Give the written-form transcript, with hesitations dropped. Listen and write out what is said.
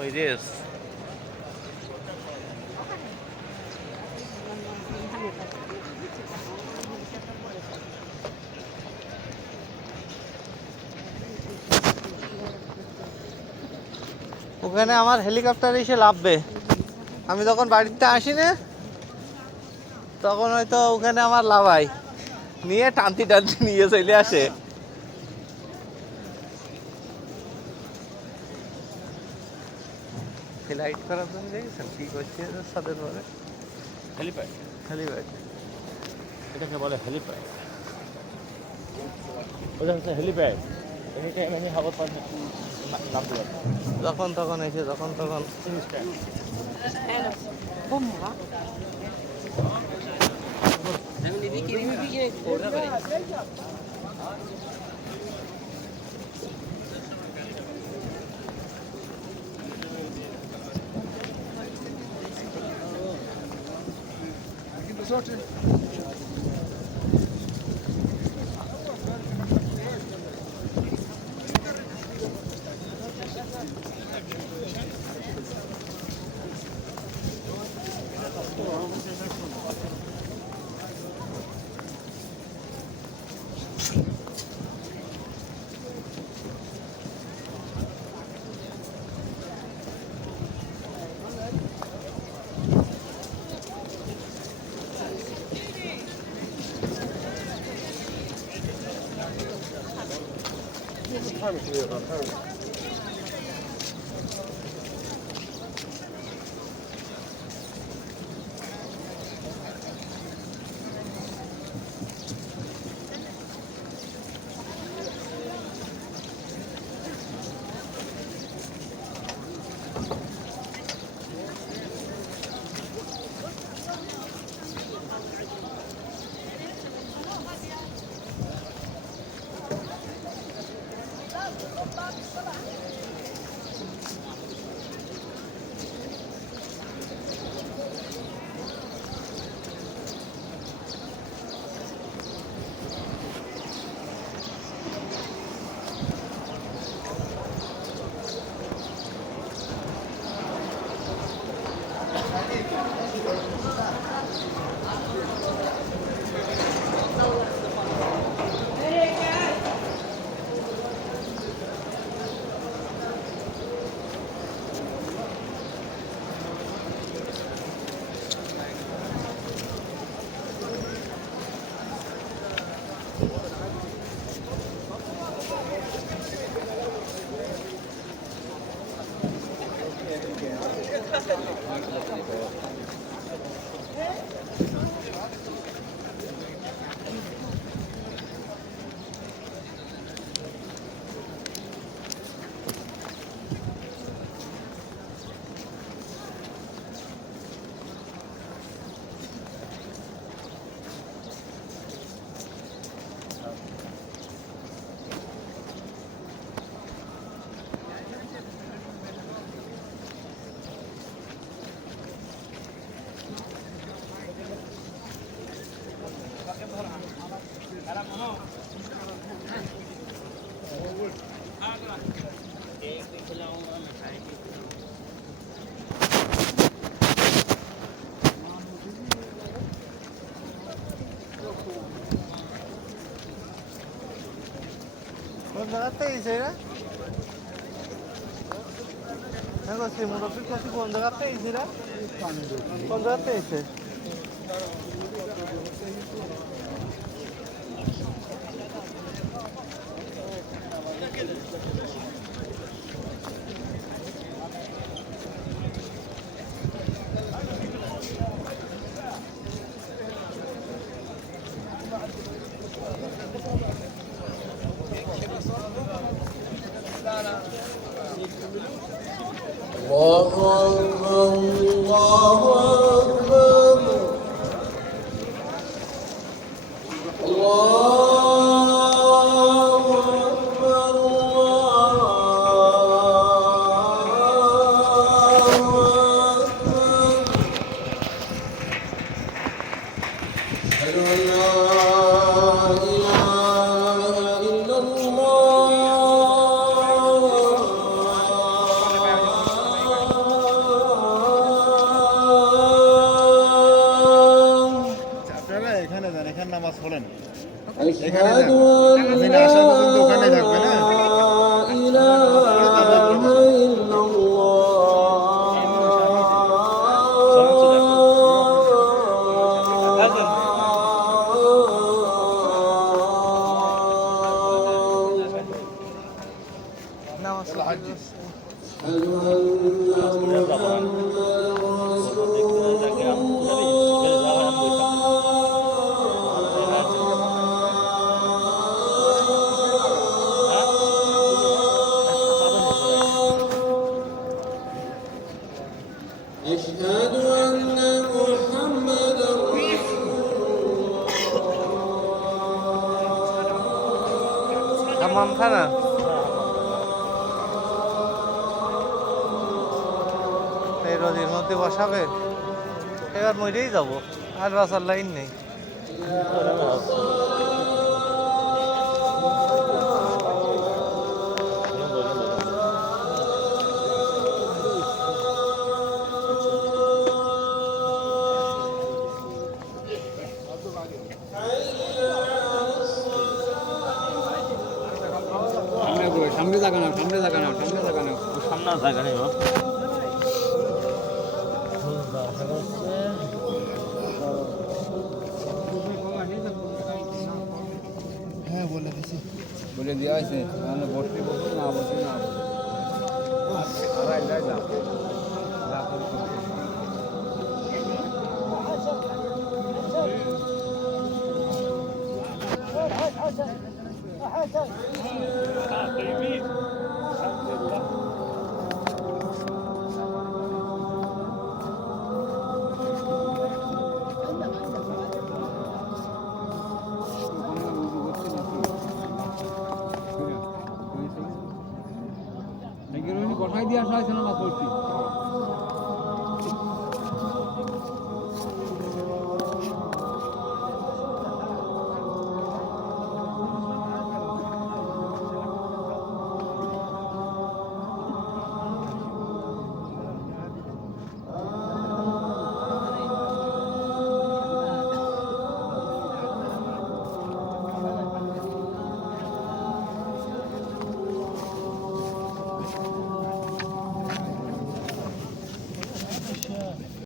ওই রেস ওখানে আমার হেলিকপ্টার এসে লাভবে। আমি যখন বাড়িতে আসি না তখন হয়তো ওখানে আমার লাভাই নিয়ে টানতি টানতি নিয়ে চলে আসে। ফ্লাইট করার জন্য দেখেছেন কি করছে ছাদের পরে? হেলিপ্যাড, হেলিপ্যাড এটাকে বলে হেলিপ্যাড। ওটা হচ্ছে হেলিপ্যাড। এনি টাইম আমি হাওয়া পান নামতে পারবো যখন তখন এসে যখন তখন। কোন জায়গাতে এসে এরা? হ্যাঁ করছি মুরব্বী করছি কোন জায়গাতে এসে এরা? কোন জায়গাতে এসে? الله أكبر الله أكبر أشهد أن لا إله إلا أشهد أن محمدا হাম্মাম খানা এই রোদের মধ্যে বসাবে এবার মরেই যাবো আর বাসার লাইন নেই সামনে জায়গা নাও সামনে জায়গা নাও সামনে জায়গা নাও সামনে জায়গা নেই হ্যাঁ বলে দিছি বলে দেওয়া হয়েছে মানে বসতে বসে না বসে না বসে আর যাই যা কথাই দিয়ে আসা হয়েছে না